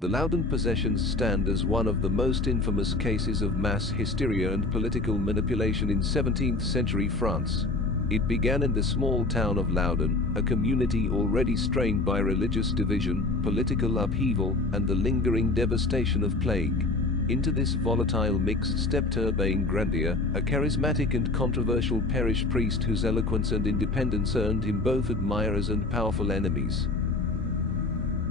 The Loudun possessions stand as one of the most infamous cases of mass hysteria and political manipulation in 17th century France. It began in the small town of Loudun, a community already strained by religious division, political upheaval, and the lingering devastation of plague. Into this volatile mix stepped Urbain Grandier, a charismatic and controversial parish priest whose eloquence and independence earned him both admirers and powerful enemies.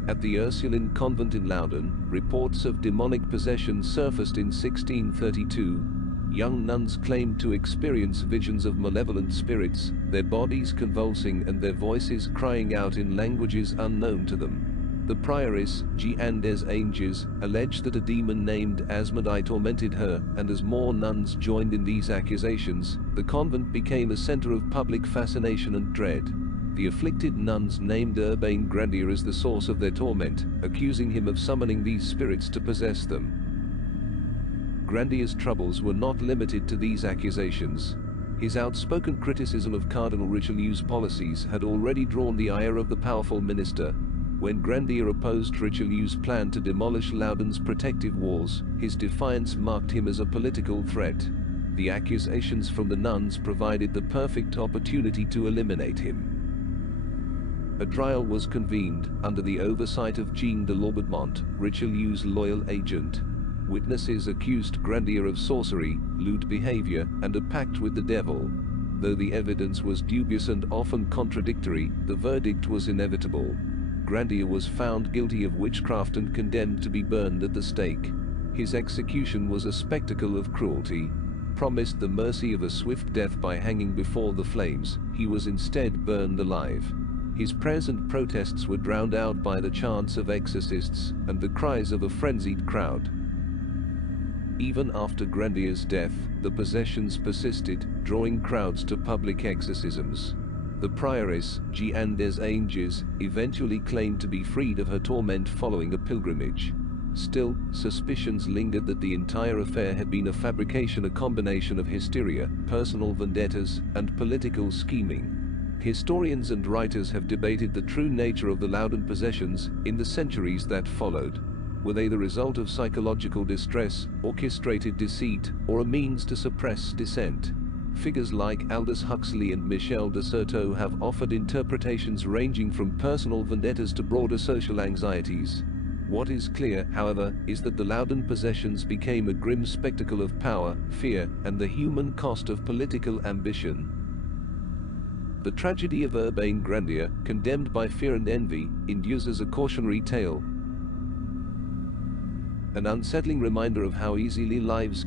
At the Ursuline convent in Loudun, reports of demonic possession surfaced in 1632. Young nuns claimed to experience visions of malevolent spirits, their bodies convulsing and their voices crying out in languages unknown to them. The prioress, Jeanne des Anges, alleged that a demon named Asmodai tormented her, and as more nuns joined in these accusations, the convent became a center of public fascination and dread. The afflicted nuns named Urbain Grandier as the source of their torment, accusing him of summoning these spirits to possess them. Grandier's troubles were not limited to these accusations. His outspoken criticism of Cardinal Richelieu's policies had already drawn the ire of the powerful minister. When Grandier opposed Richelieu's plan to demolish Loudun's protective walls, his defiance marked him as a political threat. The accusations from the nuns provided the perfect opportunity to eliminate him. A trial was convened, under the oversight of Jean de Laubardemont, Richelieu's loyal agent. Witnesses accused Grandier of sorcery, lewd behavior, and a pact with the devil. Though the evidence was dubious and often contradictory, the verdict was inevitable. Grandier was found guilty of witchcraft and condemned to be burned at the stake. His execution was a spectacle of cruelty. Promised the mercy of a swift death by hanging before the flames, he was instead burned alive. His prayers and protests were drowned out by the chants of exorcists and the cries of a frenzied crowd. Even after Grandier's death, the possessions persisted, drawing crowds to public exorcisms. The prioress, Jeanne des Anges, eventually claimed to be freed of her torment following a pilgrimage. Still, suspicions lingered that the entire affair had been a fabrication, a combination of hysteria, personal vendettas, and political scheming. Historians and writers have debated the true nature of the Loudun possessions in the centuries that followed. Were they the result of psychological distress, orchestrated deceit, or a means to suppress dissent? Figures like Aldous Huxley and Michel de Certeau have offered interpretations ranging from personal vendettas to broader social anxieties. What is clear, however, is that the Loudun possessions became a grim spectacle of power, fear, and the human cost of political ambition. The tragedy of Urbain Grandier, condemned by fear and envy, endures as a cautionary tale, an unsettling reminder of how easily lives